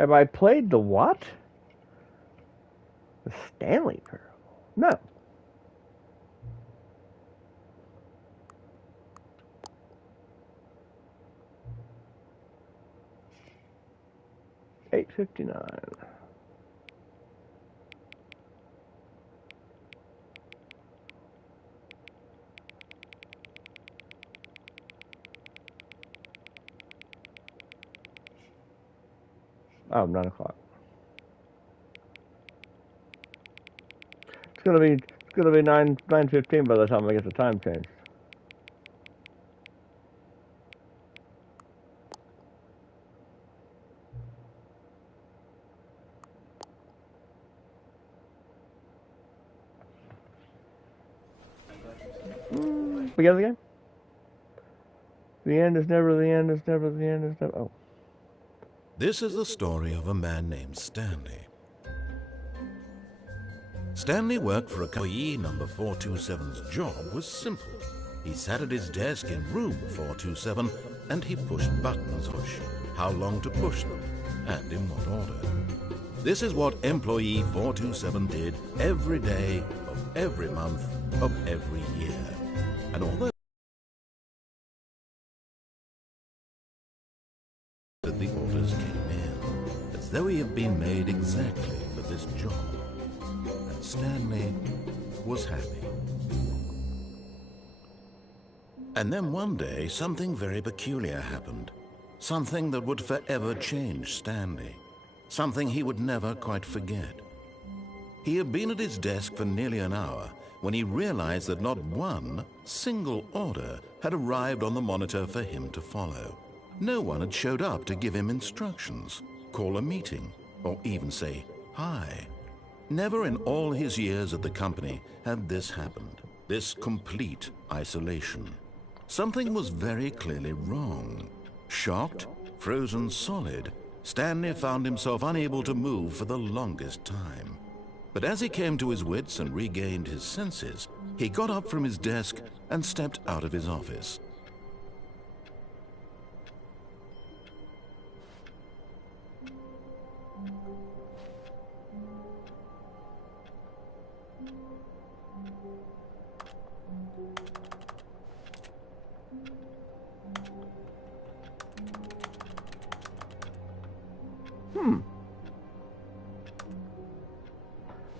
Have I played the what? The Stanley Parable? No. $8.59. Oh, 9 o'clock. It's gonna be 9:15 by the time I get the time changed. Begin the game. The end is never the end is never the end is never. Oh. This is the story of a man named Stanley. Stanley worked for employee number 427's job was simple. He sat at his desk in room 427 and he pushed buttons. How long to push them and in what order. This is what employee 427 did every day of every month of every year. And although the orders came in, as though he had been made exactly for this job, and Stanley was happy. And then one day, something very peculiar happened. Something that would forever change Stanley. Something he would never quite forget. He had been at his desk for nearly an hour when he realized that not one single order had arrived on the monitor for him to follow. No one had showed up to give him instructions, call a meeting, or even say hi. Never in all his years at the company had this happened, this complete isolation. Something was very clearly wrong. Shocked, frozen solid, Stanley found himself unable to move for the longest time. But as he came to his wits and regained his senses, he got up from his desk and stepped out of his office.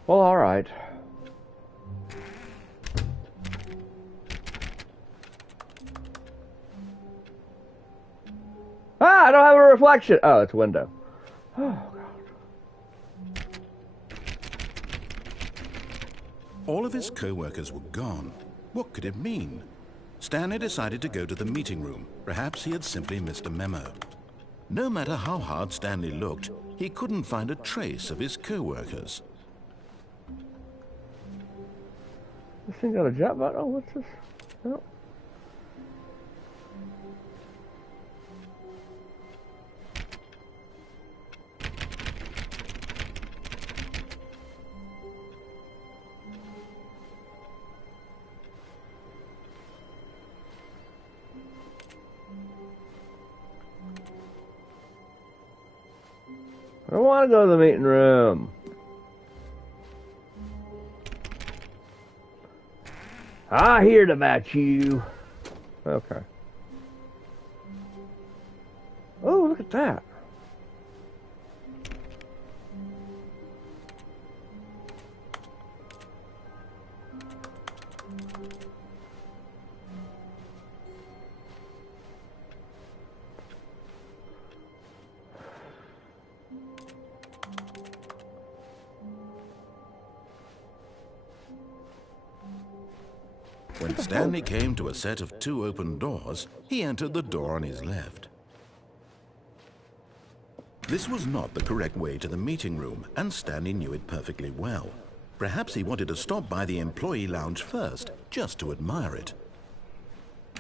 Well, all right. Ah, I don't have a reflection. Oh, it's a window. Oh, God. All of his co-workers were gone. What could it mean? Stanley decided to go to the meeting room. Perhaps he had simply missed a memo. No matter how hard Stanley looked, he couldn't find a trace of his co-workers. This thing got a jump button. Oh, what's this? Oh. I don't want to go to the meeting room. I heard about you. Okay. Oh, look at that. When Stanley came to a set of 2 open doors, he entered the door on his left. This was not the correct way to the meeting room, and Stanley knew it perfectly well. Perhaps he wanted to stop by the employee lounge first, just to admire it.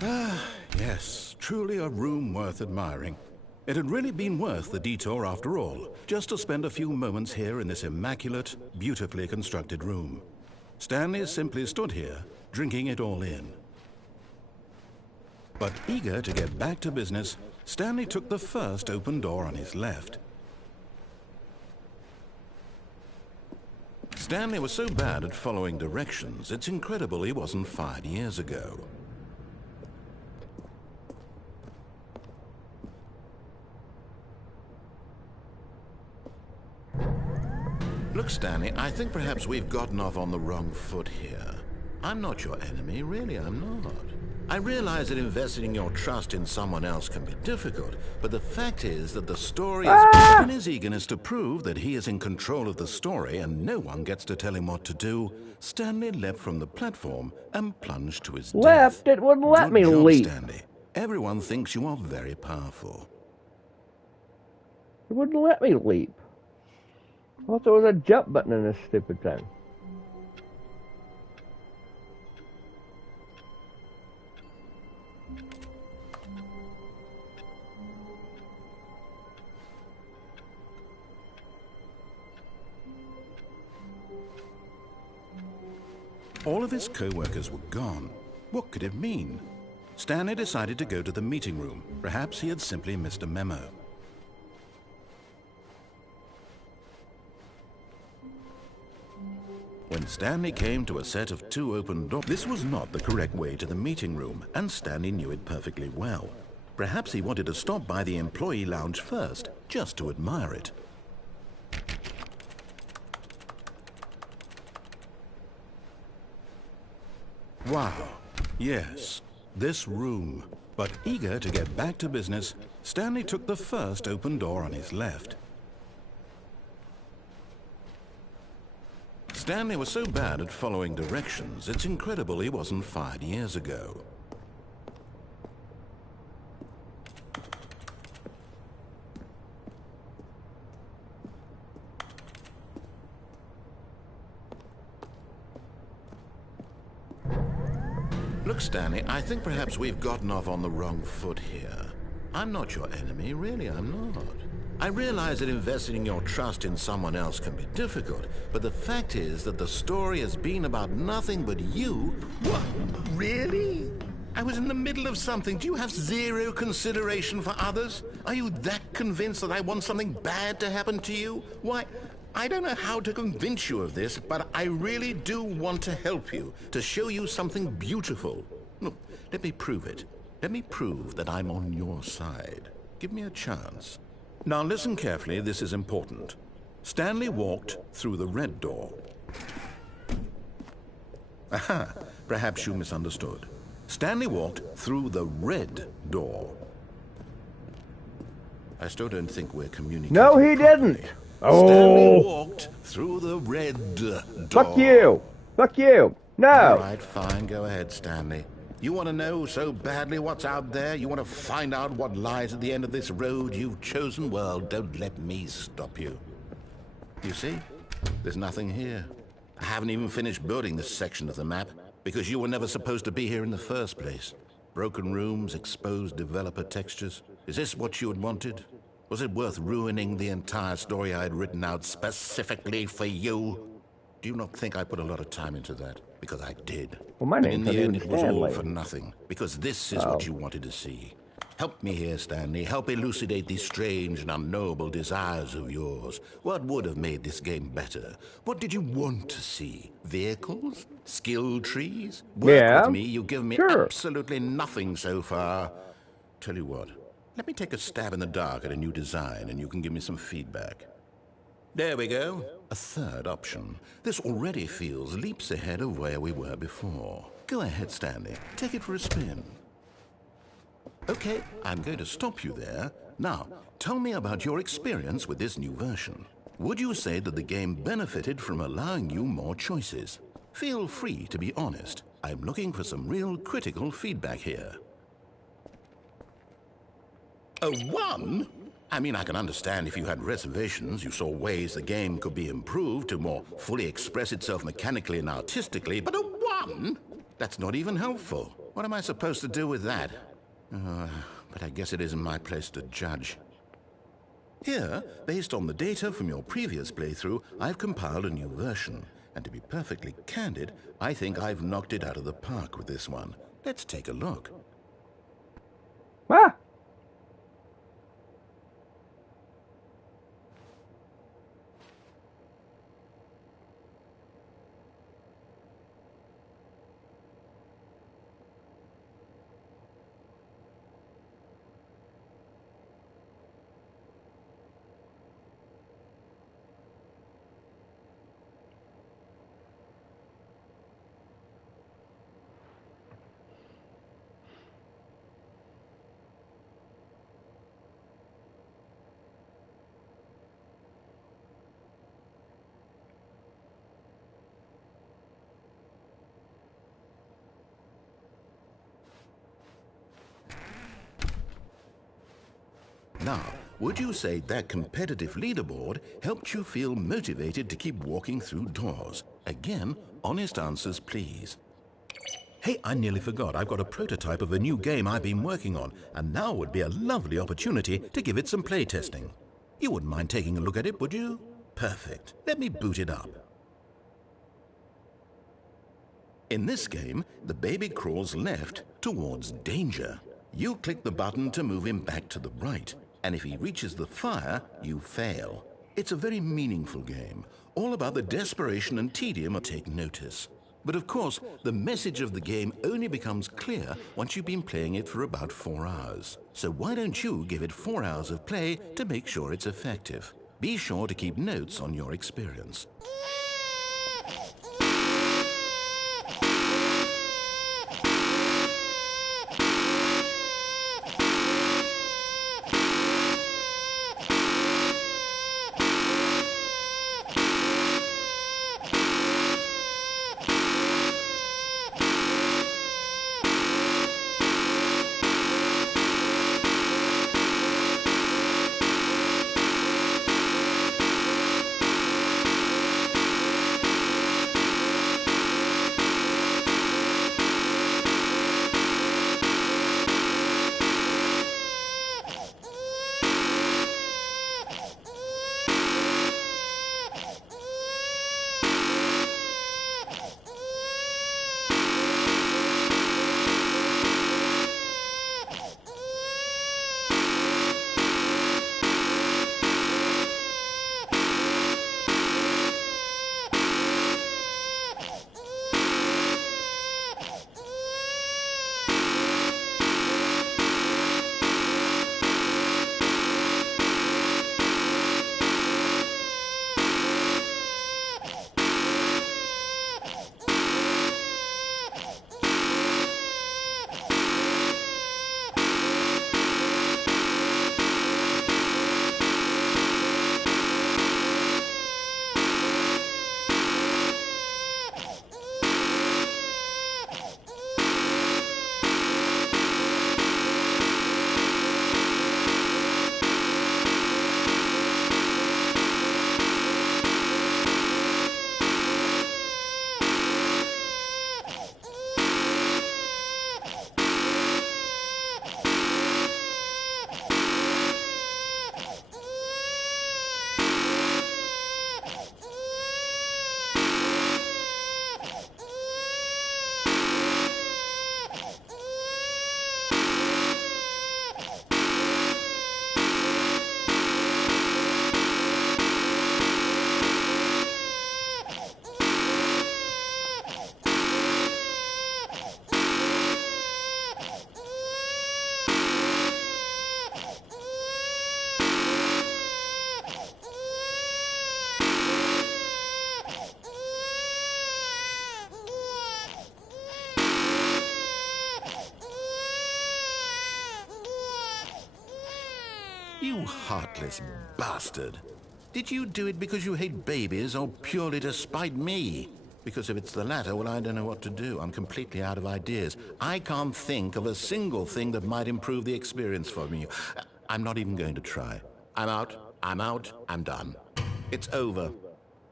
Ah, yes, truly a room worth admiring. It had really been worth the detour after all, just to spend a few moments here in this immaculate, beautifully constructed room. Stanley simply stood here, drinking it all in. But eager to get back to business, Stanley took the first open door on his left. Stanley was so bad at following directions, it's incredible he wasn't fired years ago. Look, Stanley, I think perhaps we've gotten off on the wrong foot here. I'm not your enemy, really, I'm not. I realize that investing your trust in someone else can be difficult, but the fact is that the story is in his eagerness to prove that he is in control of the story and no one gets to tell him what to do. Stanley leapt from the platform and plunged to his death. It wouldn't let me Good job, leap. Stanley. Everyone thinks you are very powerful. It wouldn't let me leap. I thought there was a jump button in this stupid thing. All of his co-workers were gone. What could it mean? Stanley decided to go to the meeting room. Perhaps he had simply missed a memo. When Stanley came to a set of 2 open doors, this was not the correct way to the meeting room, and Stanley knew it perfectly well. Perhaps he wanted to stop by the employee lounge first, just to admire it. Wow, yes, this room. But eager to get back to business, Stanley took the first open door on his left. Stanley was so bad at following directions, it's incredible he wasn't fired years ago. Look, Stanley, I think perhaps we've gotten off on the wrong foot here. I'm not your enemy, really, I'm not. I realize that investing your trust in someone else can be difficult, but the fact is that the story has been about nothing but you. What? Really? I was in the middle of something. Do you have zero consideration for others? Are you that convinced that I want something bad to happen to you? Why, I don't know how to convince you of this, but I really do want to help you, to show you something beautiful. Look, let me prove it. Let me prove that I'm on your side. Give me a chance. Now listen carefully, this is important. Stanley walked through the red door. Aha, perhaps you misunderstood. Stanley walked through the red door. I still don't think we're communicating. No, he properly. didn't. Stanley walked through the red door. Fuck you. Fuck you. No. All right, fine. Go ahead, Stanley. You want to know so badly what's out there? You want to find out what lies at the end of this road you've chosen? Well, don't let me stop you. You see? There's nothing here. I haven't even finished building this section of the map because you were never supposed to be here in the first place. Broken rooms, exposed developer textures. Is this what you had wanted? Was it worth ruining the entire story I had written out specifically for you? Do you not think I put a lot of time into that? Because I did. Well, my And name's in not the end, even it was all Stanley. for nothing. Because this is what you wanted to see. Help me here, Stanley. Help elucidate these strange and unknowable desires of yours. What would have made this game better? What did you want to see? Vehicles? Skill trees? Work with me. You've given me absolutely nothing so far. Tell you what. Let me take a stab in the dark at a new design, and you can give me some feedback. There we go. A third option. This already feels leaps ahead of where we were before. Go ahead, Stanley. Take it for a spin. Okay, I'm going to stop you there. Now, tell me about your experience with this new version. Would you say that the game benefited from allowing you more choices? Feel free to be honest. I'm looking for some real critical feedback here. A 1? I mean, I can understand if you had reservations, you saw ways the game could be improved to more fully express itself mechanically and artistically, but a 1? That's not even helpful. What am I supposed to do with that? But I guess it isn't my place to judge. Here, based on the data from your previous playthrough, I've compiled a new version. And to be perfectly candid, I think I've knocked it out of the park with this one. Let's take a look. Ah! Now, would you say that competitive leaderboard helped you feel motivated to keep walking through doors? Again, honest answers, please. Hey, I nearly forgot. I've got a prototype of a new game I've been working on, and now would be a lovely opportunity to give it some playtesting. You wouldn't mind taking a look at it, would you? Perfect. Let me boot it up. In this game, the baby crawls left towards danger. You click the button to move him back to the right, and if he reaches the fire, you fail. It's a very meaningful game, all about the desperation and tedium of take notice. But of course, the message of the game only becomes clear once you've been playing it for about 4 hours. So why don't you give it 4 hours of play to make sure it's effective? Be sure to keep notes on your experience. You heartless bastard. Did you do it because you hate babies or purely to spite me? Because if it's the latter, well, I don't know what to do. I'm completely out of ideas. I can't think of a single thing that might improve the experience for me. I'm not even going to try. I'm out, I'm done. It's over.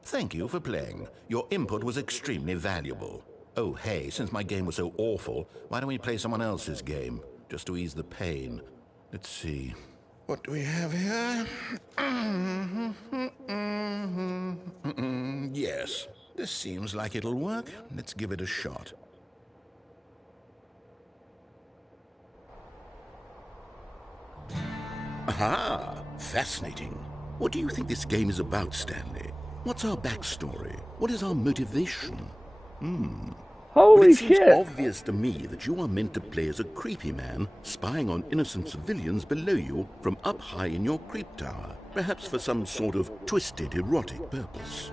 Thank you for playing. Your input was extremely valuable. Oh, hey, since my game was so awful, why don't we play someone else's game? Just to ease the pain. Let's see. What do we have here? Yes, this seems like it'll work. Let's give it a shot. Aha! Fascinating. What do you think this game is about, Stanley? What's our backstory? What is our motivation? Holy It seems shit! obvious to me that you are meant to play as a creepy man, spying on innocent civilians below you from up high in your creep tower, perhaps for some sort of twisted, erotic purpose.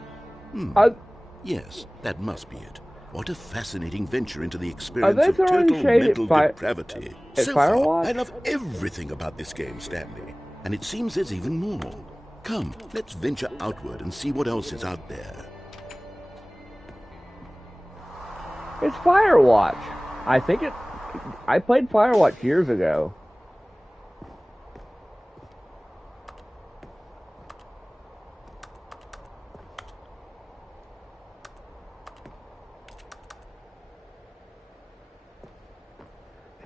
Yes, that must be it. What a fascinating venture into the experience of total mental depravity. So far, I love everything about this game, Stanley, and it seems there's even more. Come, let's venture outward and see what else is out there. It's Firewatch. I played Firewatch years ago.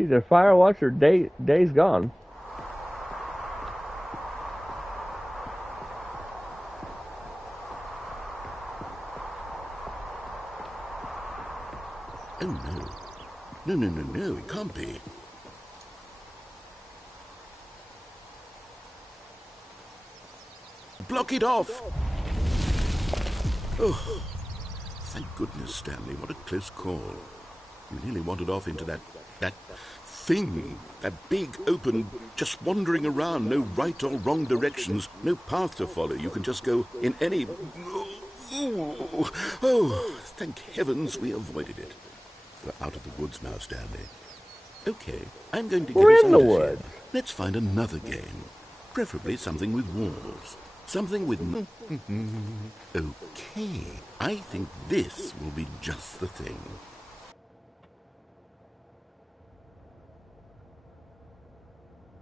Either Firewatch or Days Gone. Oh no. No, it can't be. Block it off! Oh, thank goodness, Stanley. What a close call. You nearly wandered off into that thing. That big, open, just wandering around. No right or wrong directions. No path to follow. You can just go in any... Oh, thank heavens we avoided it. We're out of the woods now, Stanley. Okay, I'm going to get We're us in out the of woods. here. Let's find another game. Preferably something with walls. Something with... Okay, I think this will be just the thing.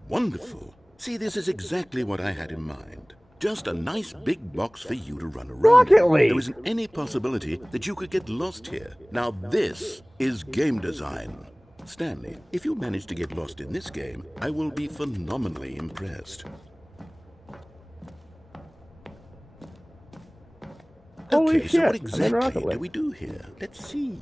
Wonderful. See, this is exactly what I had in mind. Just a nice big box for you to run around Rocket in. League! There isn't any possibility that you could get lost here. Now this is game design. Stanley, if you manage to get lost in this game, I will be phenomenally impressed. Holy Okay, so what shit, I'm in Rocket exactly do League. we do here? Let's see.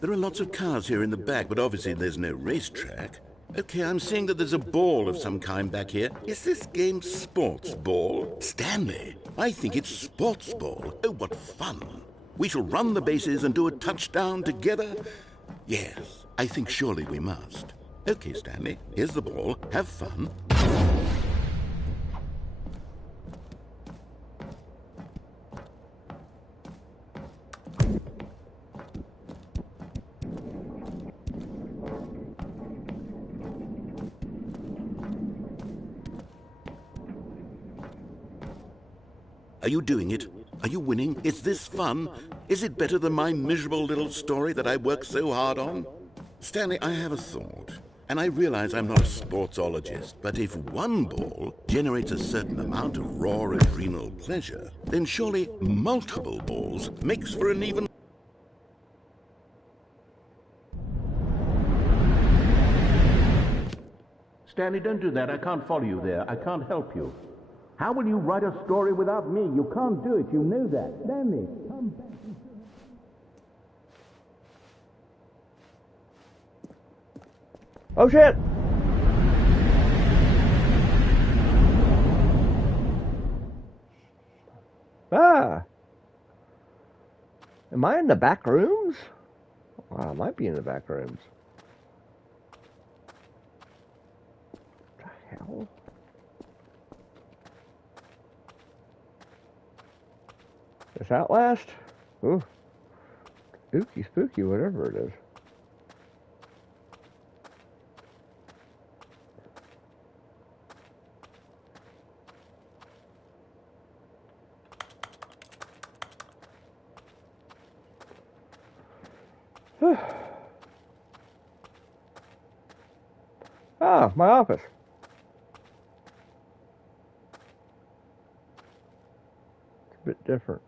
There are lots of cars here in the back, but obviously there's no racetrack. Okay, I'm seeing that there's a ball of some kind back here. Is this game sports ball? Stanley, I think it's sports ball. Oh, what fun. We shall run the bases and do a touchdown together? Yes, I think surely we must. Okay, Stanley, here's the ball. Have fun. Are you doing it? Are you winning? Is this fun? Is it better than my miserable little story that I worked so hard on? Stanley, I have a thought. And I realize I'm not a sportsologist, but if one ball generates a certain amount of raw adrenal pleasure, then surely multiple balls makes for an even... Stanley, don't do that. I can't follow you there. I can't help you. How will you write a story without me? You can't do it. You know that. Stanley, come back. Oh shit! Ah! Am I in the back rooms? Wow, I might be in the back rooms. What the hell? This Outlast? Ooh. Spooky, spooky, whatever it is. Ah, my office. It's a bit different.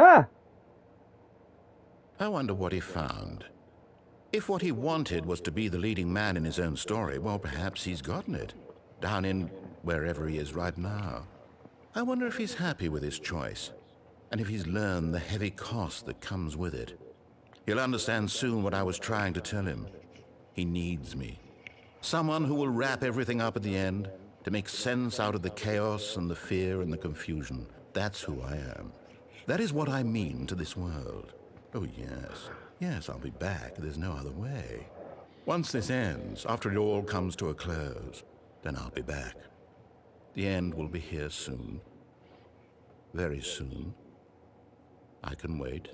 Ah! I wonder what he found. If what he wanted was to be the leading man in his own story, well, perhaps he's gotten it. Down in wherever he is right now. I wonder if he's happy with his choice, and if he's learned the heavy cost that comes with it. He'll understand soon what I was trying to tell him. He needs me. Someone who will wrap everything up at the end, to make sense out of the chaos and the fear and the confusion. That's who I am. That is what I mean to this world. Oh, yes. Yes, I'll be back. There's no other way. Once this ends, after it all comes to a close, then I'll be back. The end will be here soon. Very soon. I can wait.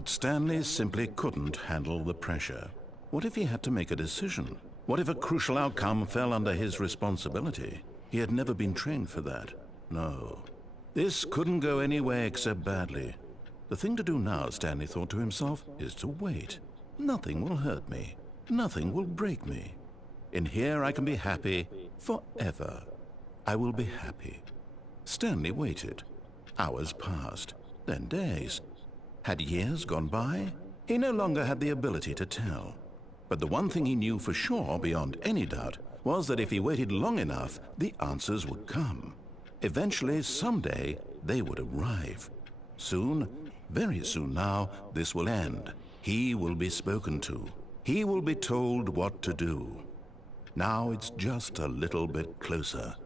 But Stanley simply couldn't handle the pressure. What if he had to make a decision? What if a crucial outcome fell under his responsibility? He had never been trained for that. No. This couldn't go any way except badly. The thing to do now, Stanley thought to himself, is to wait. Nothing will hurt me. Nothing will break me. In here I can be happy forever. I will be happy. Stanley waited. Hours passed, then days. Had years gone by? He no longer had the ability to tell. But the one thing he knew for sure, beyond any doubt, was that if he waited long enough, the answers would come. Eventually, someday, they would arrive. Soon, very soon now, this will end. He will be spoken to. He will be told what to do. Now it's just a little bit closer.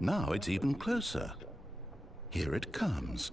Now it's even closer. Here it comes.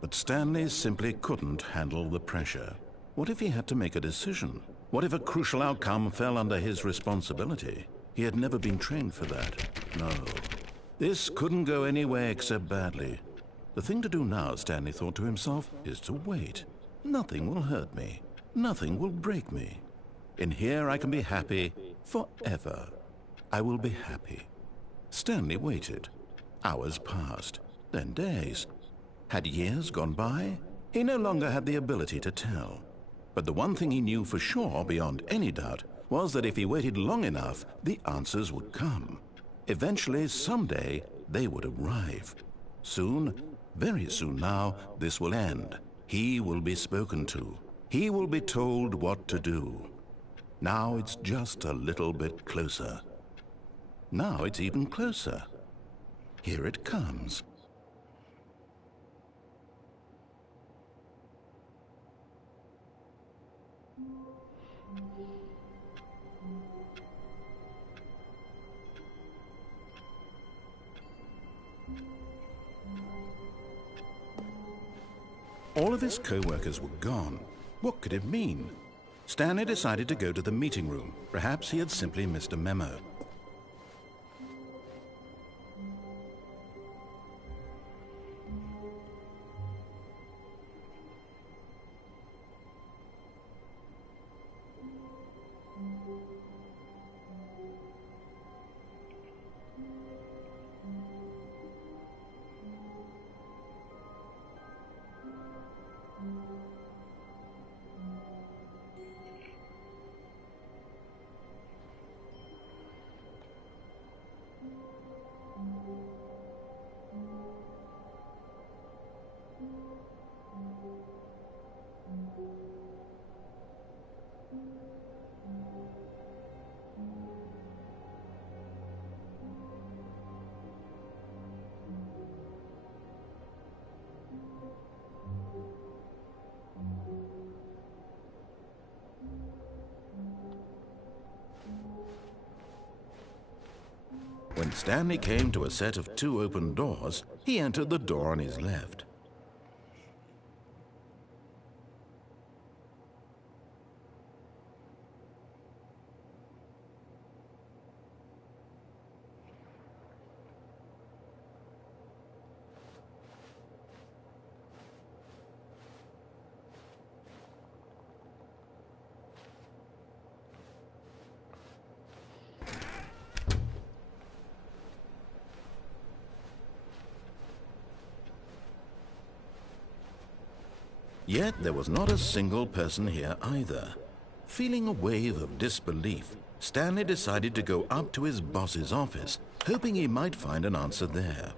But Stanley simply couldn't handle the pressure. What if he had to make a decision? What if a crucial outcome fell under his responsibility? He had never been trained for that. No. This couldn't go anywhere except badly. The thing to do now, Stanley thought to himself, is to wait. Nothing will hurt me. Nothing will break me. In here I can be happy forever. I will be happy. Stanley waited. Hours passed, then days. Had years gone by? He no longer had the ability to tell. But the one thing he knew for sure, beyond any doubt, was that if he waited long enough, the answers would come. Eventually, someday, they would arrive. Soon, very soon now, this will end. He will be spoken to. He will be told what to do. Now it's just a little bit closer. Now it's even closer. Here it comes. All of his co-workers were gone. What could it mean? Stanley decided to go to the meeting room. Perhaps he had simply missed a memo. When Stanley came to a set of 2 open doors, he entered the door on his left. Yet there was not a single person here either. Feeling a wave of disbelief, Stanley decided to go up to his boss's office, hoping he might find an answer there.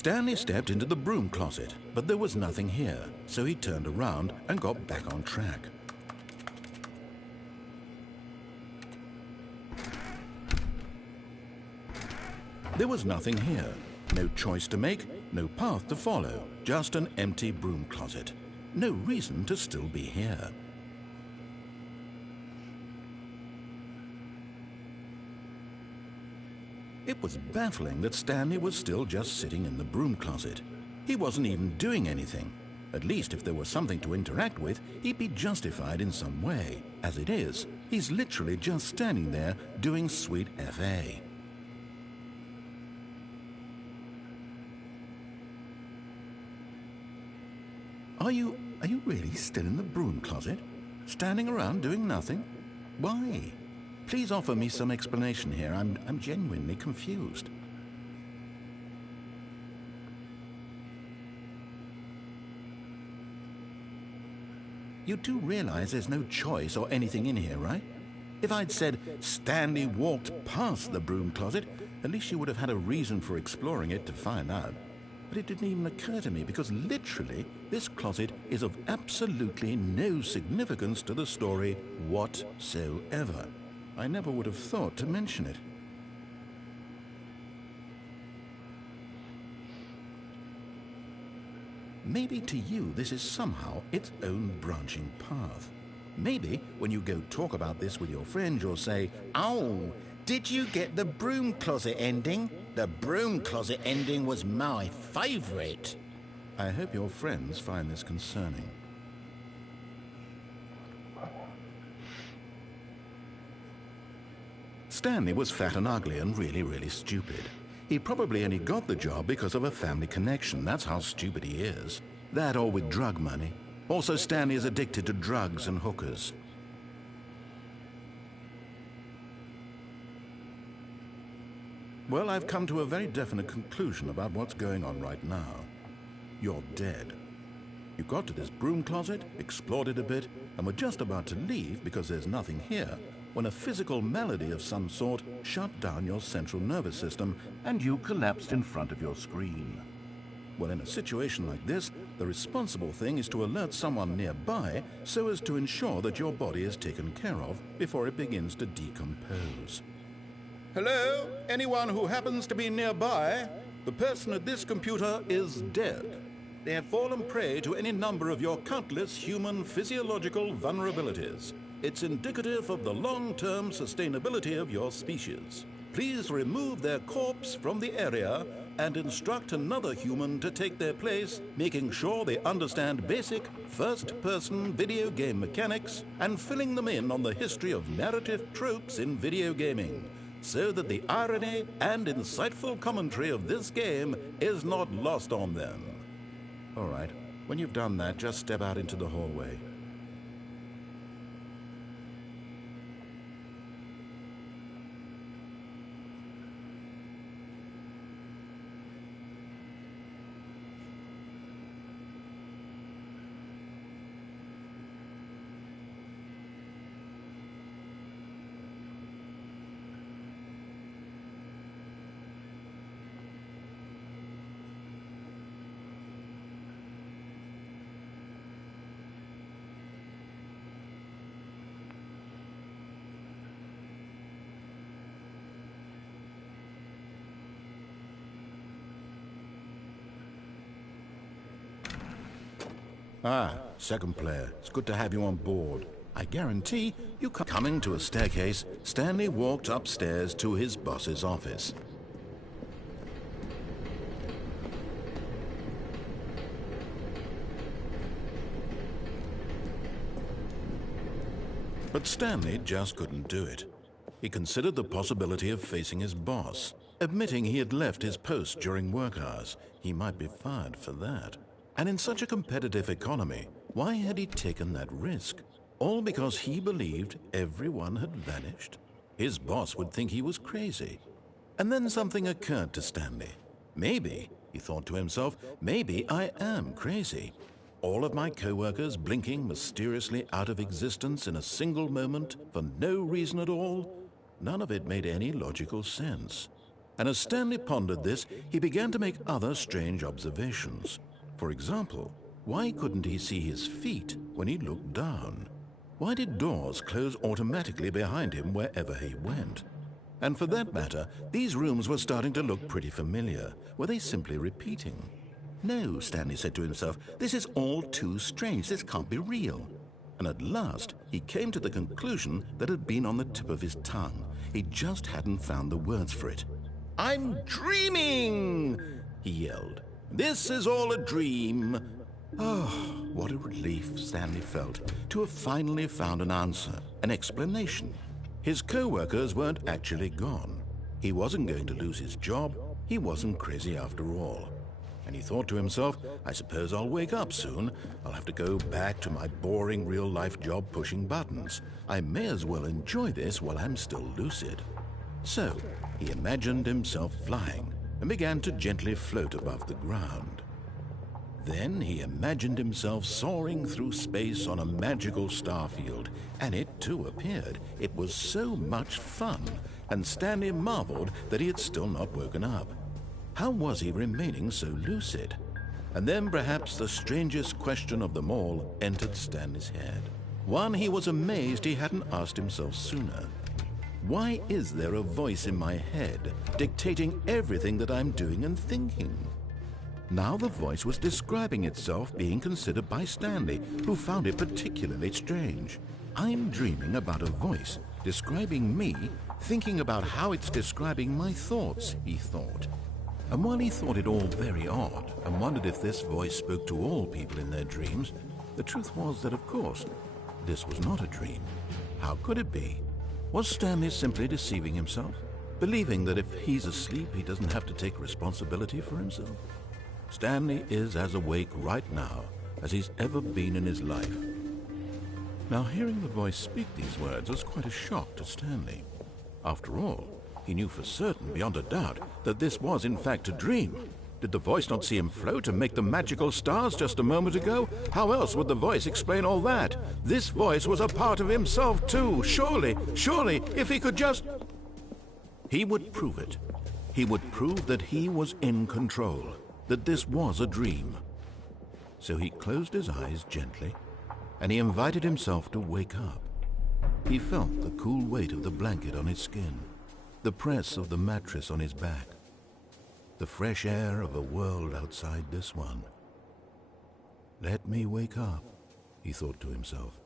Stanley stepped into the broom closet, but there was nothing here, so he turned around and got back on track. There was nothing here. No choice to make, no path to follow, just an empty broom closet. No reason to still be here. It was baffling that Stanley was still just sitting in the broom closet. He wasn't even doing anything. At least if there was something to interact with, he'd be justified in some way. As it is, he's literally just standing there doing sweet FA. Are you really still in the broom closet? Standing around doing nothing? Why? Please offer me some explanation here. I'm genuinely confused. You do realize there's no choice or anything in here, right? If I'd said Stanley walked past the broom closet, at least you would have had a reason for exploring it to find out. But it didn't even occur to me because literally this closet is of absolutely no significance to the story whatsoever. I never would have thought to mention it. Maybe to you this is somehow its own branching path. Maybe when you go talk about this with your friends you'll say, "Oh, did you get the broom closet ending? The broom closet ending was my favorite." I hope your friends find this concerning. Stanley was fat and ugly and really stupid. He probably only got the job because of a family connection. That's how stupid he is. That or with drug money. Also, Stanley is addicted to drugs and hookers. Well, I've come to a very definite conclusion about what's going on right now. You're dead. You got to this broom closet, explored it a bit, and were just about to leave because there's nothing here, when a physical malady of some sort shut down your central nervous system and you collapsed in front of your screen. Well, in a situation like this, the responsible thing is to alert someone nearby so as to ensure that your body is taken care of before it begins to decompose. Hello? Anyone who happens to be nearby? The person at this computer is dead. They have fallen prey to any number of your countless human physiological vulnerabilities. It's indicative of the long-term sustainability of your species. Please remove their corpse from the area and instruct another human to take their place, making sure they understand basic first-person video game mechanics and filling them in on the history of narrative tropes in video gaming, so that the irony and insightful commentary of this game is not lost on them. All right, when you've done that, just step out into the hallway. Ah, second player. It's good to have you on board. I guarantee you coming to a staircase, Stanley walked upstairs to his boss's office. But Stanley just couldn't do it. He considered the possibility of facing his boss, admitting he had left his post during work hours. He might be fired for that. And in such a competitive economy, why had he taken that risk? All because he believed everyone had vanished? His boss would think he was crazy. And then something occurred to Stanley. Maybe, he thought to himself, maybe I am crazy. All of my co-workers blinking mysteriously out of existence in a single moment for no reason at all? None of it made any logical sense. And as Stanley pondered this, he began to make other strange observations. For example, why couldn't he see his feet when he looked down? Why did doors close automatically behind him wherever he went? And for that matter, these rooms were starting to look pretty familiar. Were they simply repeating? No, Stanley said to himself, this is all too strange. This can't be real. And at last, he came to the conclusion that had been on the tip of his tongue. He just hadn't found the words for it. "I'm dreaming!" he yelled. "This is all a dream." Oh, what a relief Stanley felt to have finally found an answer, an explanation. His co-workers weren't actually gone. He wasn't going to lose his job. He wasn't crazy after all. And he thought to himself, I suppose I'll wake up soon. I'll have to go back to my boring real-life job pushing buttons. I may as well enjoy this while I'm still lucid. So he imagined himself flying and began to gently float above the ground. Then he imagined himself soaring through space on a magical starfield, and it too appeared. It was so much fun, and Stanley marveled that he had still not woken up. How was he remaining so lucid? And then perhaps the strangest question of them all entered Stanley's head. One he was amazed he hadn't asked himself sooner. Why is there a voice in my head dictating everything that I'm doing and thinking? Now the voice was describing itself being considered by Stanley, who found it particularly strange. I'm dreaming about a voice describing me, thinking about how it's describing my thoughts, he thought. And while he thought it all very odd and wondered if this voice spoke to all people in their dreams, the truth was that, of course, this was not a dream. How could it be? Was Stanley simply deceiving himself, believing that if he's asleep, he doesn't have to take responsibility for himself? Stanley is as awake right now as he's ever been in his life. Now, hearing the voice speak these words was quite a shock to Stanley. After all, he knew for certain, beyond a doubt, that this was in fact a dream. Did the voice not see him float and make the magical stars just a moment ago? How else would the voice explain all that? This voice was a part of himself too. Surely, if he could just... He would prove it. He would prove that he was in control, that this was a dream. So he closed his eyes gently, and he invited himself to wake up. He felt the cool weight of the blanket on his skin, the press of the mattress on his back, the fresh air of a world outside this one. Let me wake up, he thought to himself.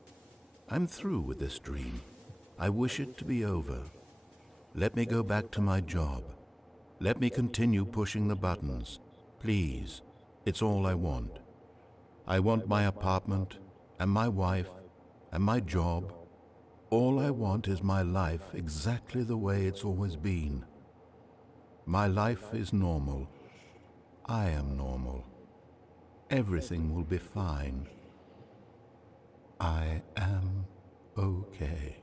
I'm through with this dream. I wish it to be over. Let me go back to my job. Let me continue pushing the buttons. Please, it's all I want. I want my apartment and my wife and my job. All I want is my life exactly the way it's always been. My life is normal. I am normal. Everything will be fine. I am okay.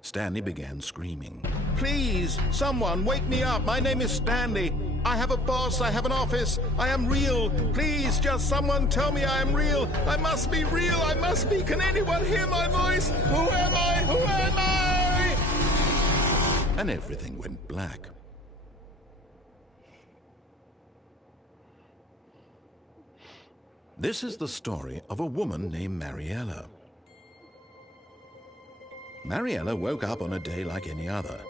Stanley began screaming. Please, someone, wake me up. My name is Stanley. I have a boss. I have an office. I am real. Please, just someone tell me I am real. I must be real. I must be. Can anyone hear my voice? Who am I? Who am I? And everything went black. This is the story of a woman named Mariella. Mariella woke up on a day like any other.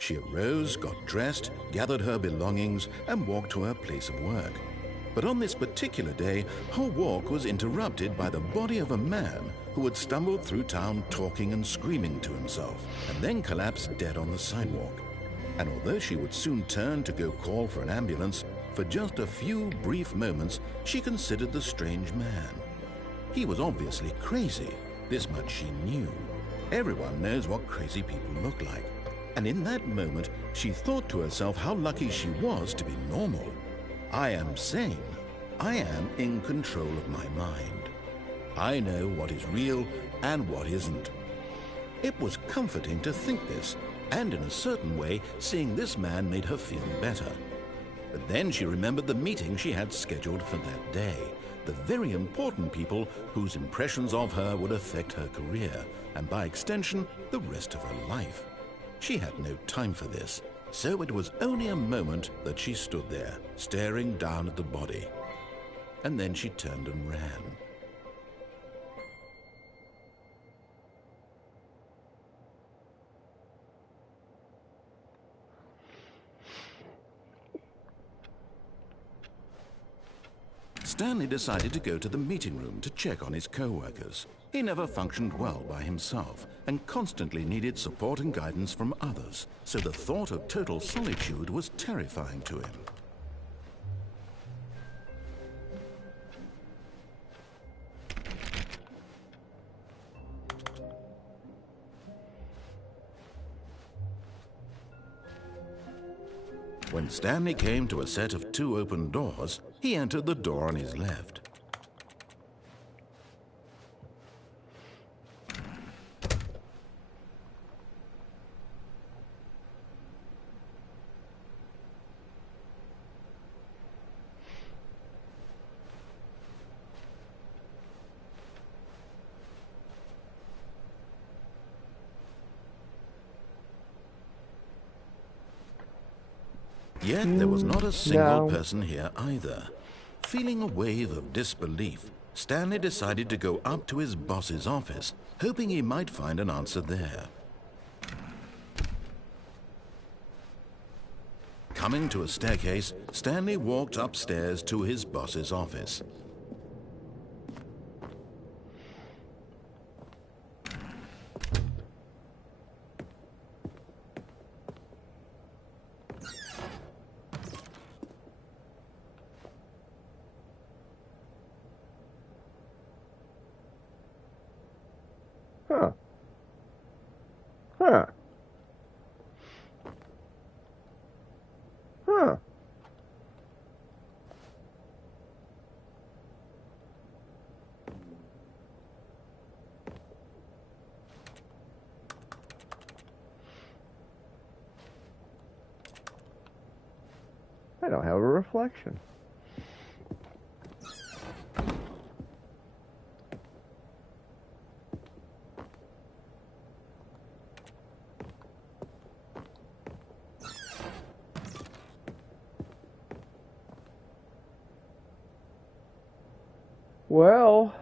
She arose, got dressed, gathered her belongings, and walked to her place of work. But on this particular day, her walk was interrupted by the body of a man who had stumbled through town talking and screaming to himself, and then collapsed dead on the sidewalk. And although she would soon turn to go call for an ambulance, for just a few brief moments, she considered the strange man. He was obviously crazy. This much she knew. Everyone knows what crazy people look like. And in that moment, she thought to herself how lucky she was to be normal. I am sane. I am in control of my mind. I know what is real and what isn't. It was comforting to think this, and in a certain way, seeing this man made her feel better. But then she remembered the meeting she had scheduled for that day, the very important people whose impressions of her would affect her career, and by extension, the rest of her life. She had no time for this, so it was only a moment that she stood there, staring down at the body. And then she turned and ran. Stanley decided to go to the meeting room to check on his co-workers. He never functioned well by himself and constantly needed support and guidance from others, so the thought of total solitude was terrifying to him. When Stanley came to a set of 2 open doors, he entered the door on his left. Yet there was not a single person here either. Feeling a wave of disbelief, Stanley decided to go up to his boss's office, hoping he might find an answer there. Coming to a staircase, Stanley walked upstairs to his boss's office. Huh. Huh. Huh. I don't have a reflection. Well,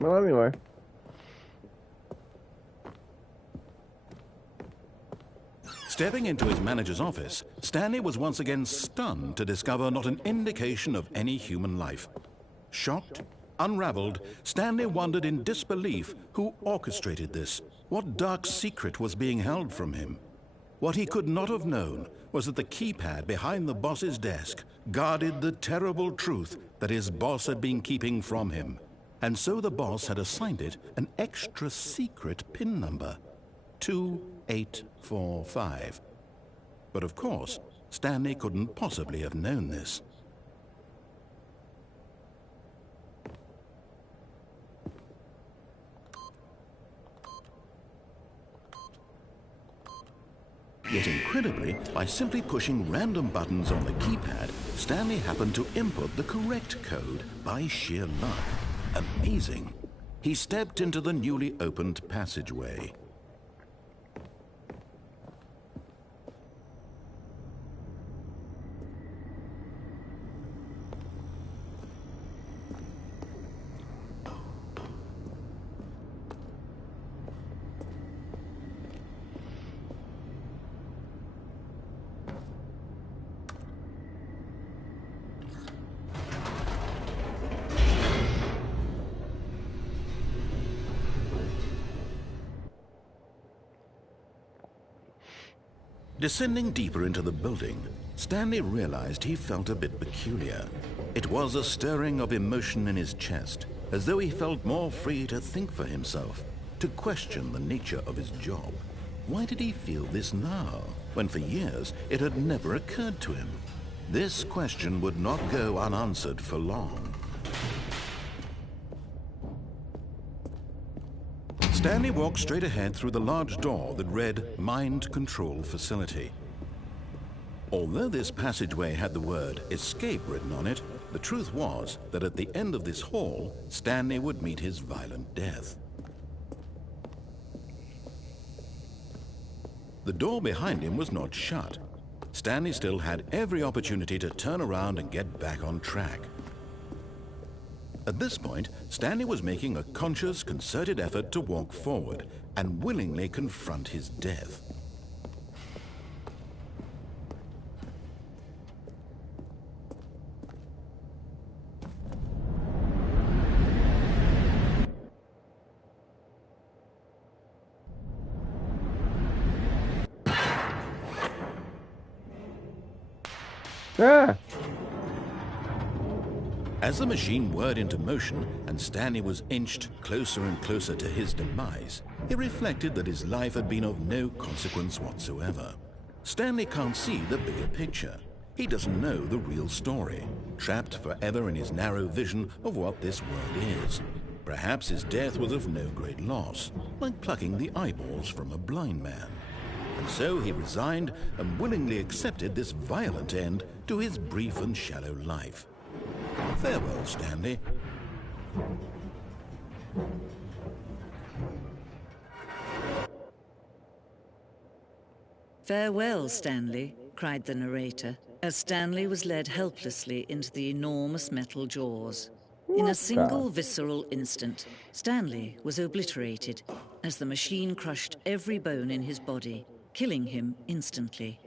well, anyway. Stepping into his manager's office, Stanley was once again stunned to discover not an indication of any human life. Shocked, unraveled, Stanley wondered in disbelief who orchestrated this. What dark secret was being held from him? What he could not have known was that the keypad behind the boss's desk guarded the terrible truth that his boss had been keeping from him. And so the boss had assigned it an extra secret PIN number, 2845. But of course, Stanley couldn't possibly have known this. Yet incredibly, by simply pushing random buttons on the keypad, Stanley happened to input the correct code by sheer luck. Amazing. He stepped into the newly opened passageway. Descending deeper into the building, Stanley realized he felt a bit peculiar. It was a stirring of emotion in his chest, as though he felt more free to think for himself, to question the nature of his job. Why did he feel this now, when for years it had never occurred to him? This question would not go unanswered for long. Stanley walked straight ahead through the large door that read Mind Control Facility. Although this passageway had the word Escape written on it, the truth was that at the end of this hall, Stanley would meet his violent death. The door behind him was not shut. Stanley still had every opportunity to turn around and get back on track. At this point, Stanley was making a conscious, concerted effort to walk forward and willingly confront his death. Ah! As the machine whirred into motion and Stanley was inched closer and closer to his demise, he reflected that his life had been of no consequence whatsoever. Stanley can't see the bigger picture. He doesn't know the real story, trapped forever in his narrow vision of what this world is. Perhaps his death was of no great loss, like plucking the eyeballs from a blind man. And so he resigned and willingly accepted this violent end to his brief and shallow life. Farewell, Stanley. "Farewell, Stanley," cried the narrator, as Stanley was led helplessly into the enormous metal jaws. In a single visceral instant, Stanley was obliterated as the machine crushed every bone in his body, killing him instantly.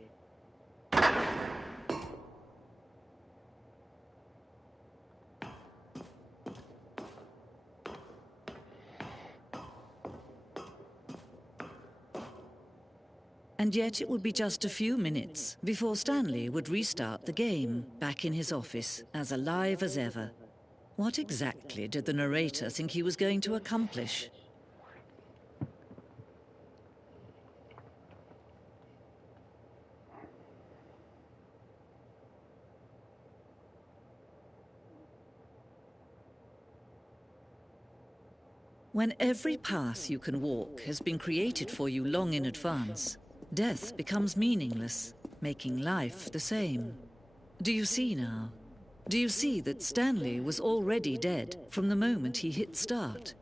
And yet it would be just a few minutes before Stanley would restart the game, back in his office, as alive as ever. What exactly did the narrator think he was going to accomplish? When every path you can walk has been created for you long in advance, death becomes meaningless, making life the same. Do you see now? Do you see that Stanley was already dead from the moment he hit start?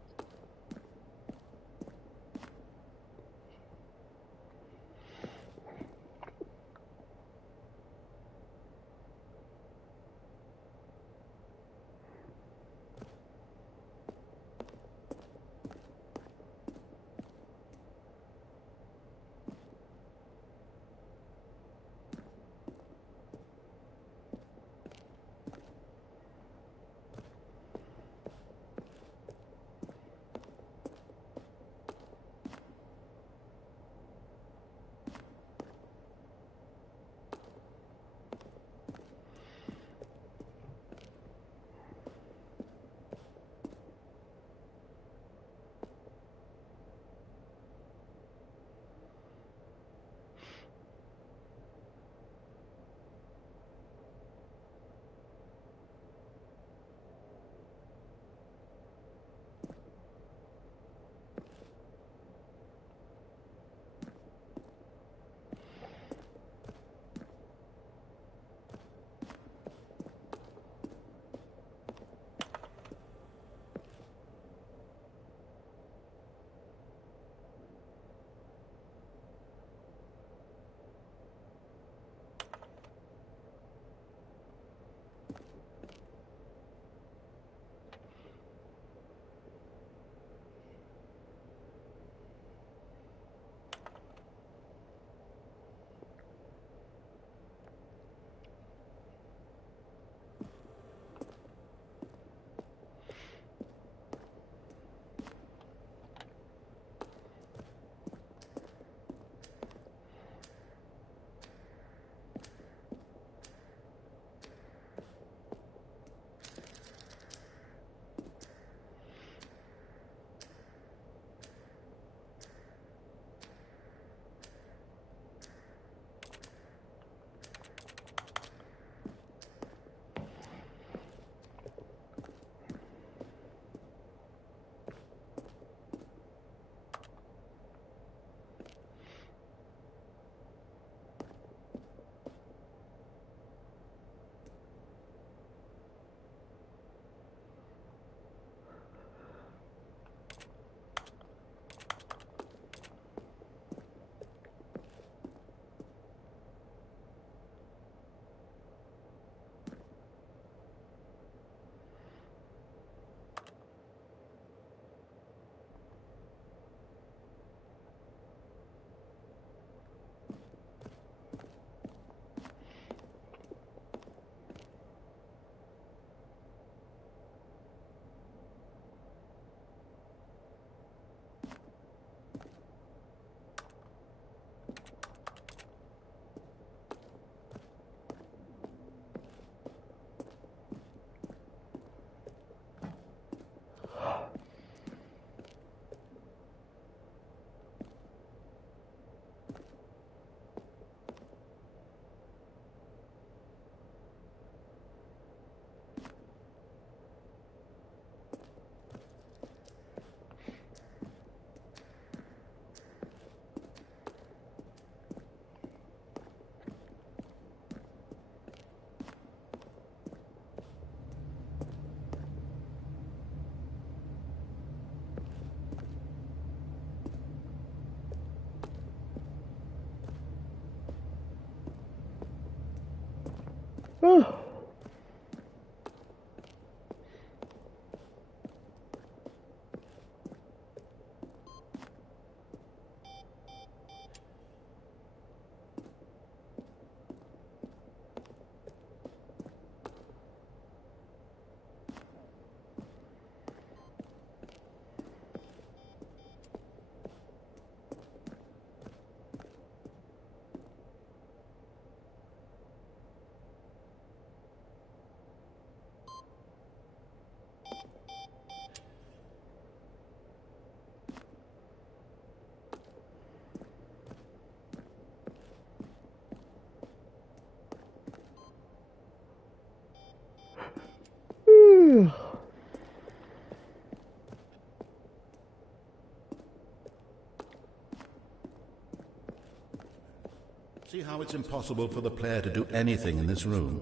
See how it's impossible for the player to do anything in this room?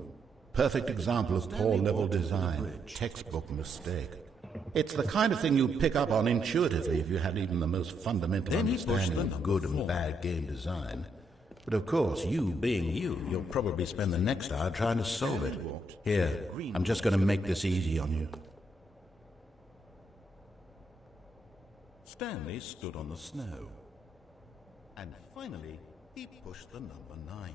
Perfect example of poor level design. Textbook mistake. It's the kind of thing you'd pick up on intuitively if you had even the most fundamental understanding of good and bad game design. But of course, you being you, you'll probably spend the next hour trying to solve it. Here, I'm just going to make this easy on you. Stanley stood on the snow. And finally, he pushed the number 9.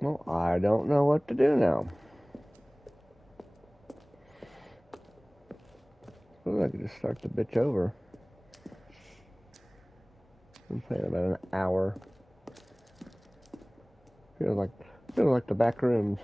Well, I don't know what to do now. Suppose I could just start the bitch over. I'm playing about an hour. Feels like the back rooms.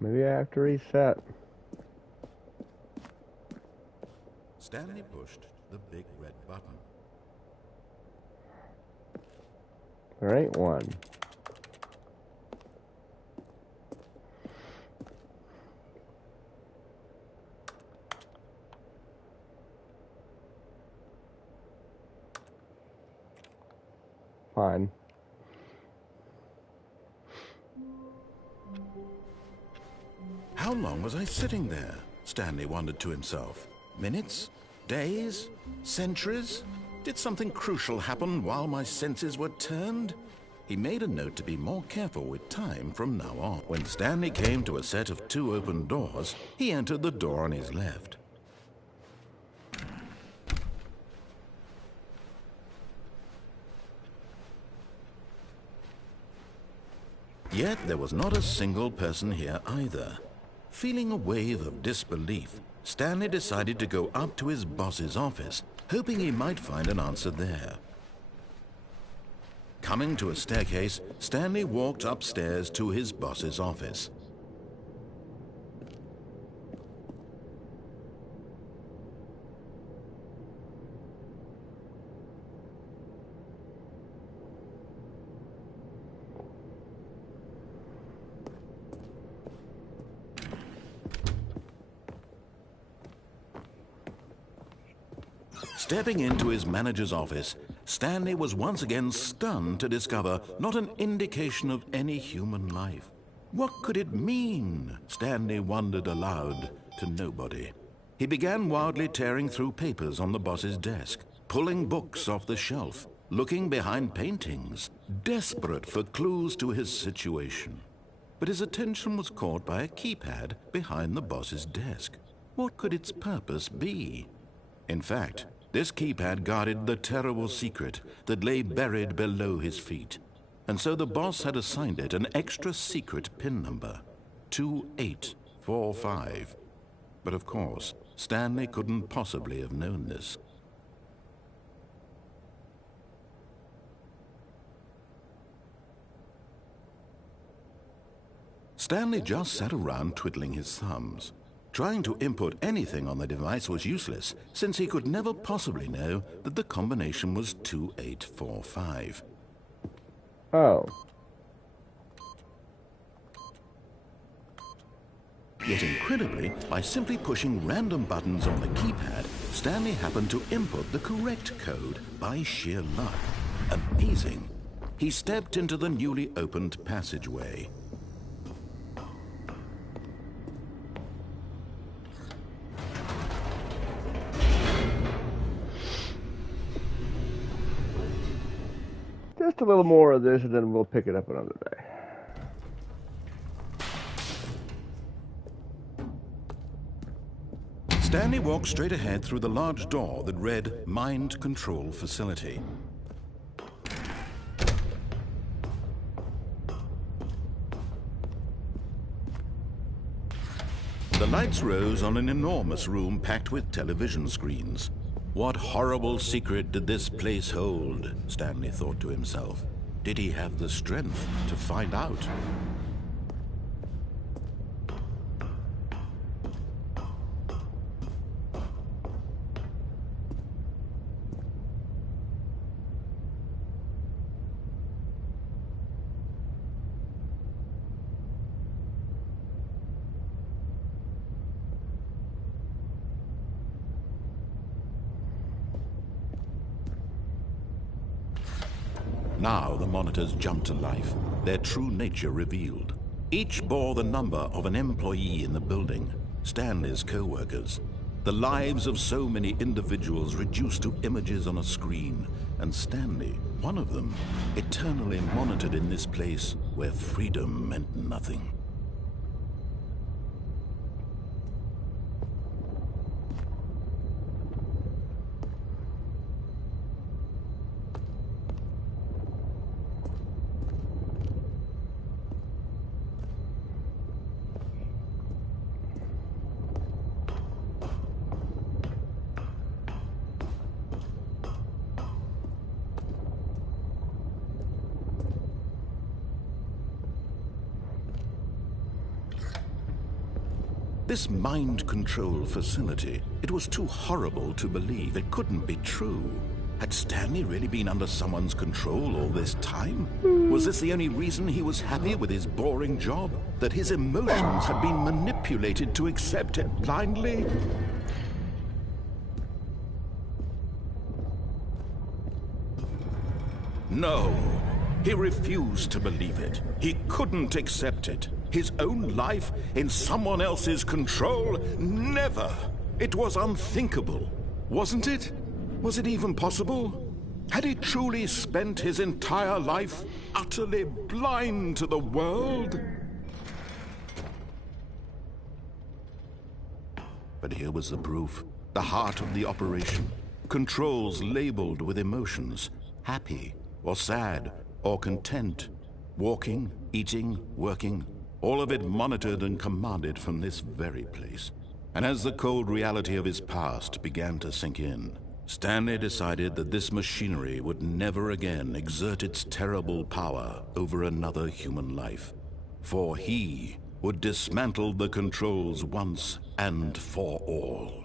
Maybe I have to reset. Stanley pushed the big red button. There ain't one. Fine. How long was I sitting there? Stanley wondered to himself. Minutes? Days? Centuries? Did something crucial happen while my senses were turned? He made a note to be more careful with time from now on. When Stanley came to a set of 2 open doors, he entered the door on his left. Yet there was not a single person here either. Feeling a wave of disbelief, Stanley decided to go up to his boss's office, hoping he might find an answer there. Coming to a staircase, Stanley walked upstairs to his boss's office. Stepping into his manager's office, Stanley was once again stunned to discover not an indication of any human life. What could it mean? Stanley wondered aloud to nobody. He began wildly tearing through papers on the boss's desk, pulling books off the shelf, looking behind paintings, desperate for clues to his situation. But his attention was caught by a keypad behind the boss's desk. What could its purpose be? In fact, this keypad guarded the terrible secret that lay buried below his feet. And so the boss had assigned it an extra secret PIN number, 2845. But of course, Stanley couldn't possibly have known this. Stanley just sat around twiddling his thumbs. Trying to input anything on the device was useless, since he could never possibly know that the combination was 2845. Oh. Yet incredibly, by simply pushing random buttons on the keypad, Stanley happened to input the correct code by sheer luck. Amazing. He stepped into the newly opened passageway. Just a little more of this and then we'll pick it up another day. Stanley walked straight ahead through the large door that read Mind Control Facility. The lights rose on an enormous room packed with television screens. What horrible secret did this place hold? Stanley thought to himself. Did he have the strength to find out? Now the monitors jumped to life, their true nature revealed. Each bore the number of an employee in the building, Stanley's co-workers. The lives of so many individuals reduced to images on a screen, and Stanley, one of them, eternally monitored in this place where freedom meant nothing. This mind control facility, it was too horrible to believe. It couldn't be true. Had Stanley really been under someone's control all this time? Was this the only reason he was happy with his boring job? That his emotions had been manipulated to accept it blindly? No. He refused to believe it. He couldn't accept it. His own life in someone else's control? Never! It was unthinkable, wasn't it? Was it even possible? Had he truly spent his entire life utterly blind to the world? But here was the proof. The heart of the operation. Controls labeled with emotions. Happy, or sad, or content. Walking, eating, working. All of it monitored and commanded from this very place. And as the cold reality of his past began to sink in, Stanley decided that this machinery would never again exert its terrible power over another human life. For he would dismantle the controls once and for all.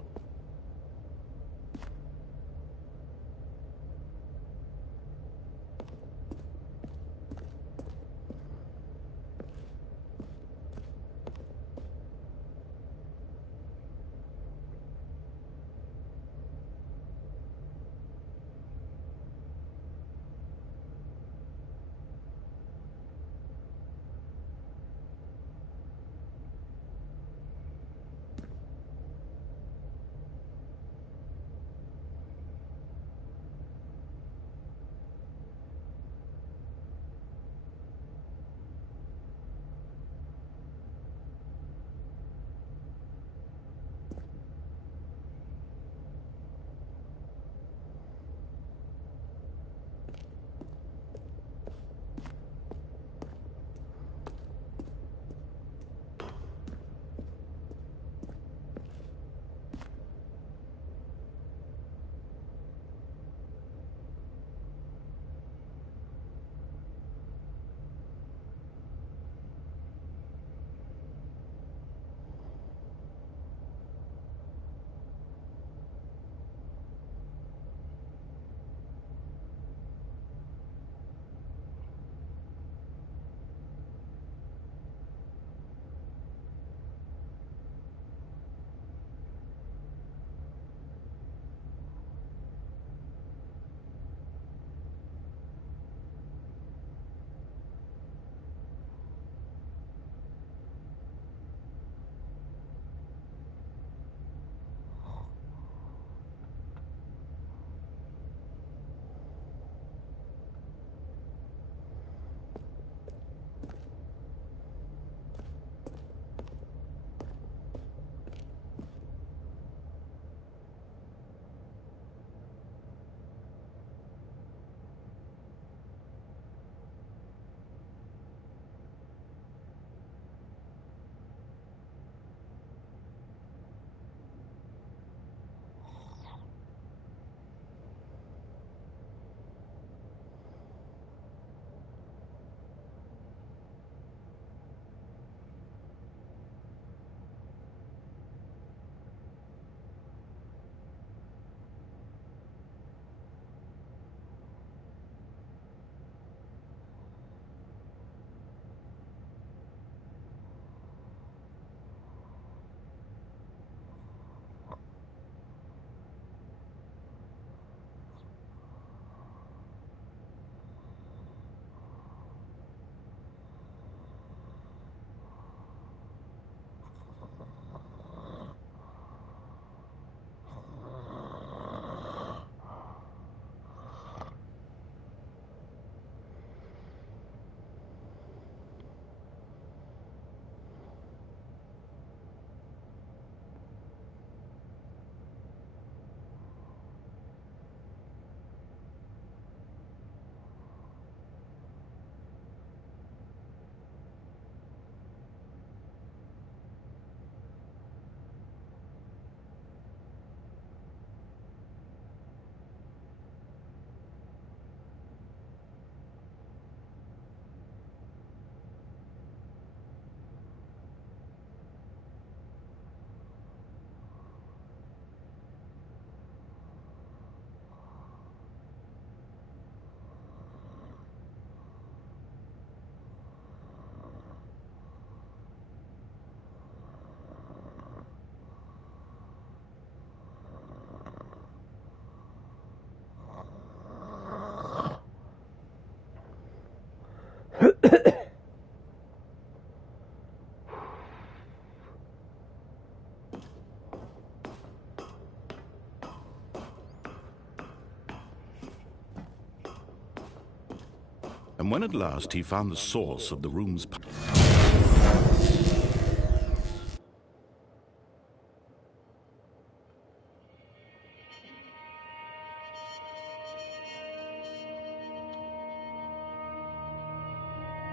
And when at last he found the source of the room's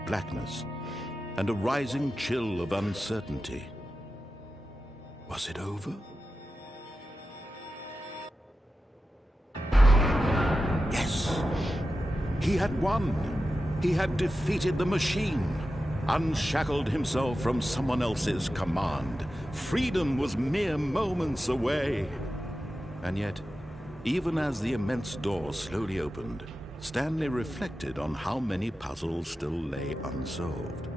blackness and a rising chill of uncertainty. Was it over? Yes! He had won! He had defeated the machine, unshackled himself from someone else's command. Freedom was mere moments away. And yet, even as the immense door slowly opened, Stanley reflected on how many puzzles still lay unsolved.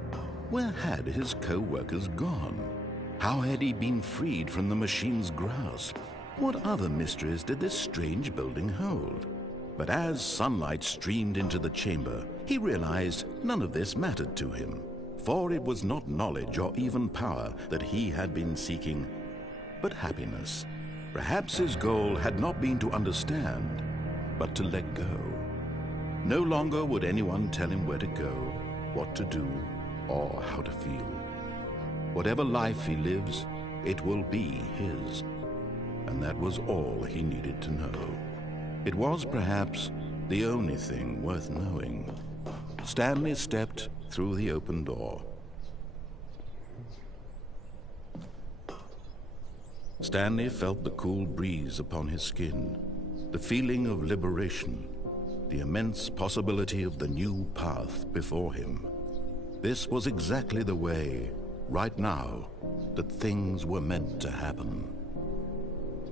Where had his co-workers gone? How had he been freed from the machine's grasp? What other mysteries did this strange building hold? But as sunlight streamed into the chamber, he realized none of this mattered to him, for it was not knowledge or even power that he had been seeking, but happiness. Perhaps his goal had not been to understand, but to let go. No longer would anyone tell him where to go, what to do, or how to feel. Whatever life he lives, it will be his. And that was all he needed to know. It was perhaps the only thing worth knowing. Stanley stepped through the open door. Stanley felt the cool breeze upon his skin, the feeling of liberation, the immense possibility of the new path before him. This was exactly the way, right now, that things were meant to happen.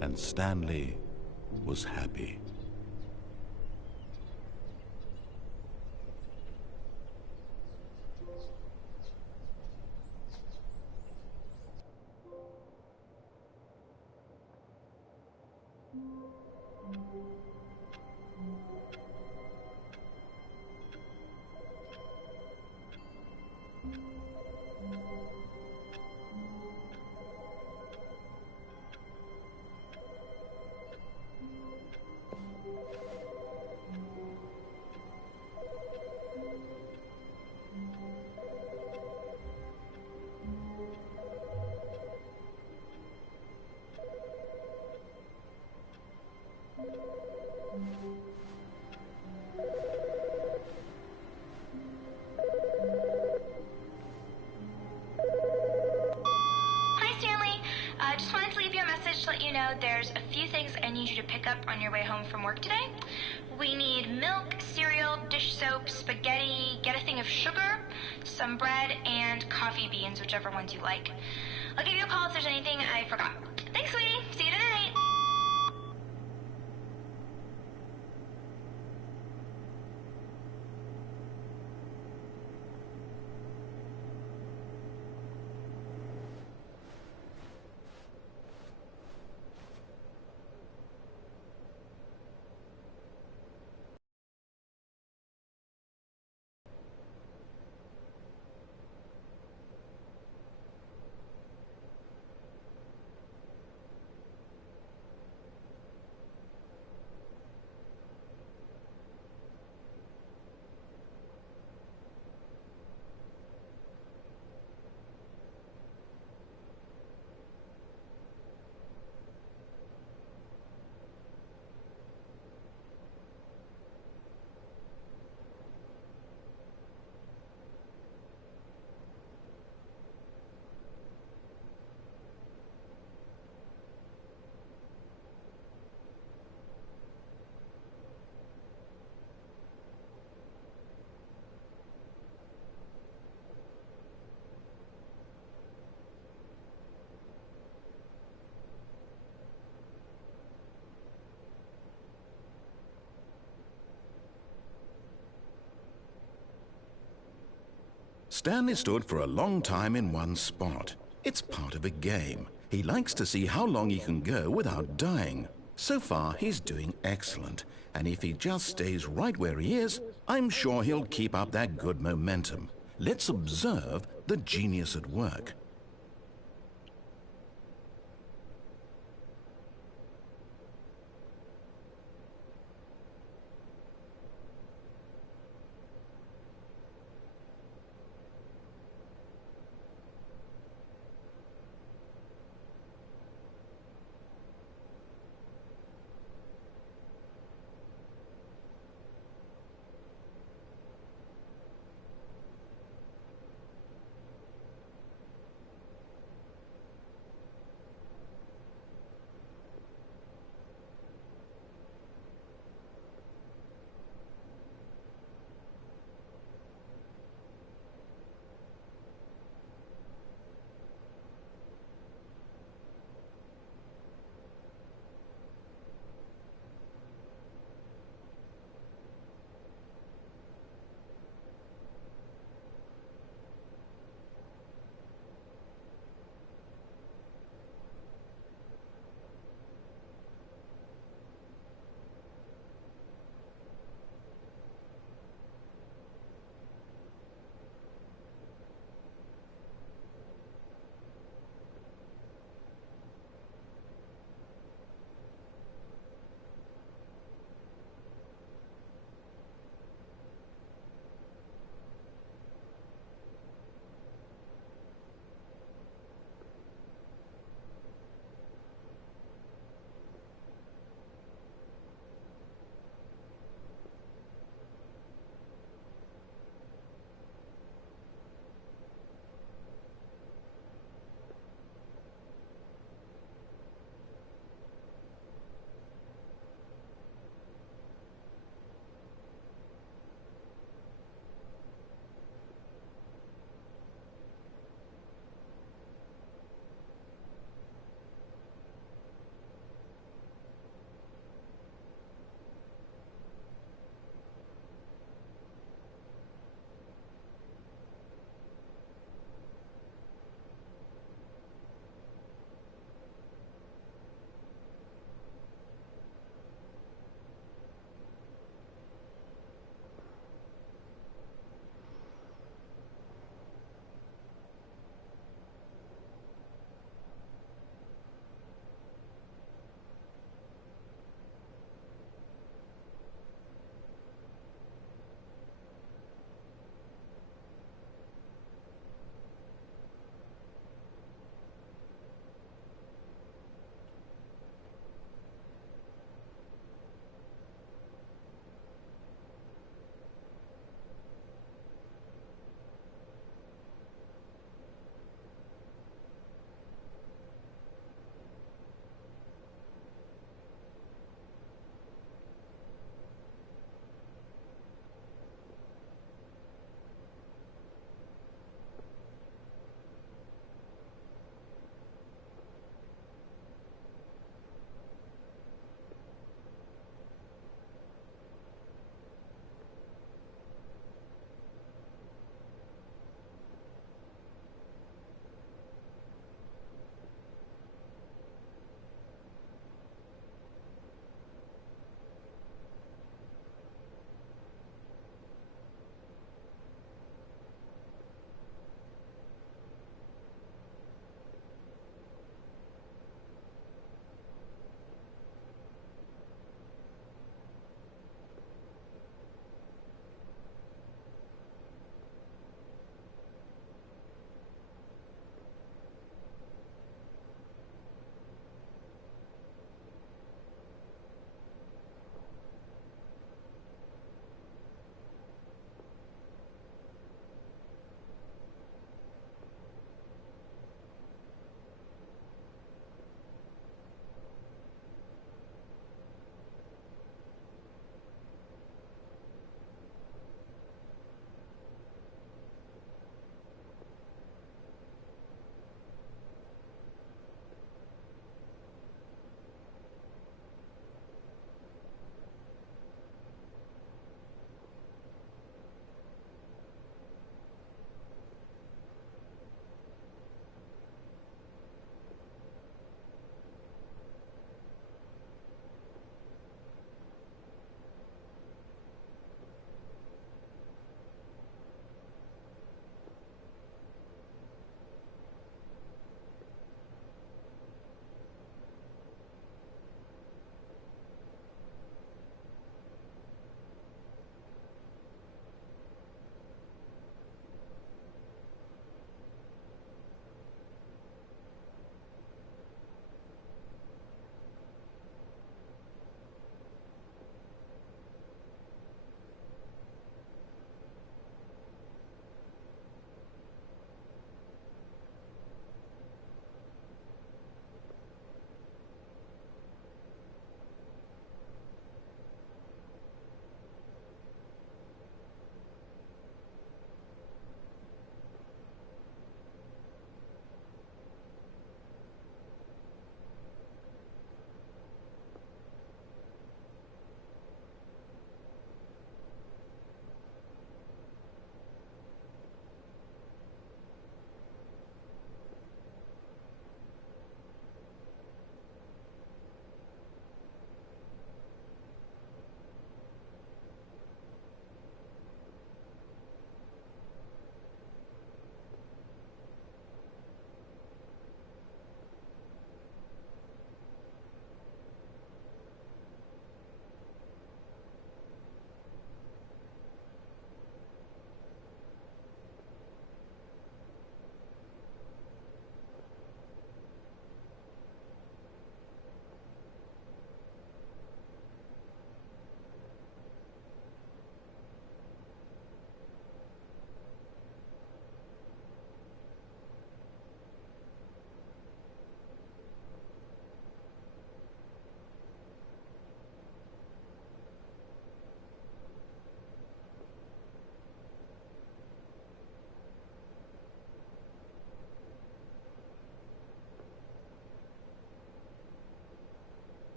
And Stanley was happy. There's a few things I need you to pick up on your way home from work today. We need milk, cereal, dish soap, spaghetti, get a thing of sugar, some bread, and coffee beans, whichever ones you like. I'll give you a call if there's anything I forgot. Thanks, sweetie. See you tonight. Stanley stood for a long time in one spot. It's part of a game. He likes to see how long he can go without dying. So far, he's doing excellent. And if he just stays right where he is, I'm sure he'll keep up that good momentum. Let's observe the genius at work.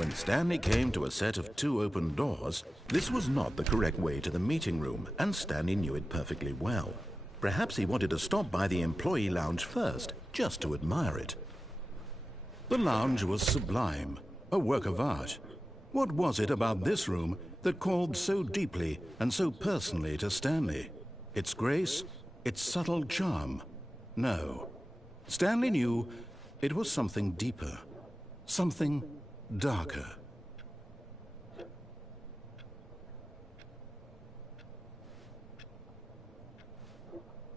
When Stanley came to a set of 2 open doors, this was not the correct way to the meeting room, and Stanley knew it perfectly well. Perhaps he wanted to stop by the employee lounge first, just to admire it. The lounge was sublime, a work of art. What was it about this room that called so deeply and so personally to Stanley? Its grace? Its subtle charm? No. Stanley knew it was something deeper, something darker.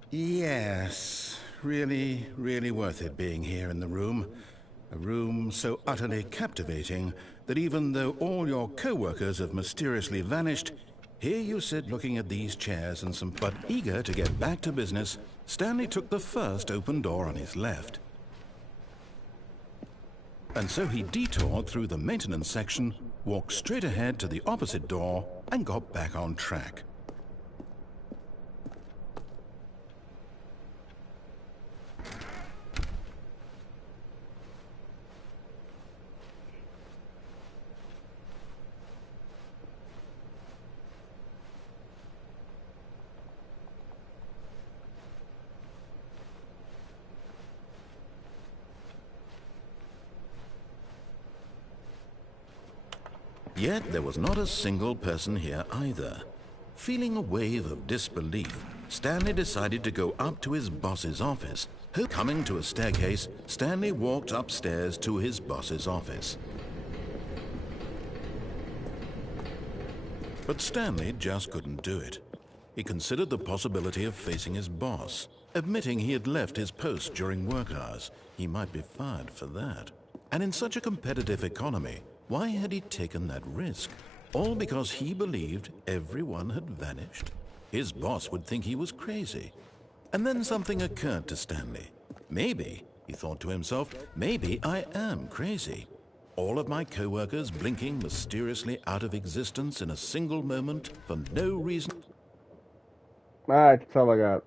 Yes, really, really worth it being here in the room. A room so utterly captivating that even though all your co-workers have mysteriously vanished, here you sit looking at these chairs and some... But eager to get back to business, Stanley took the first open door on his left. And so he detoured through the maintenance section, walked straight ahead to the opposite door, and got back on track. Yet there was not a single person here either. Feeling a wave of disbelief, Stanley decided to go up to his boss's office. Coming to a staircase, Stanley walked upstairs to his boss's office. But Stanley just couldn't do it. He considered the possibility of facing his boss. Admitting he had left his post during work hours, he might be fired for that. And in such a competitive economy, why had he taken that risk? All because he believed everyone had vanished? His boss would think he was crazy. And then something occurred to Stanley. Maybe, he thought to himself, maybe I am crazy. All of my co-workers blinking mysteriously out of existence in a single moment for no reason. Alright, that's all I got.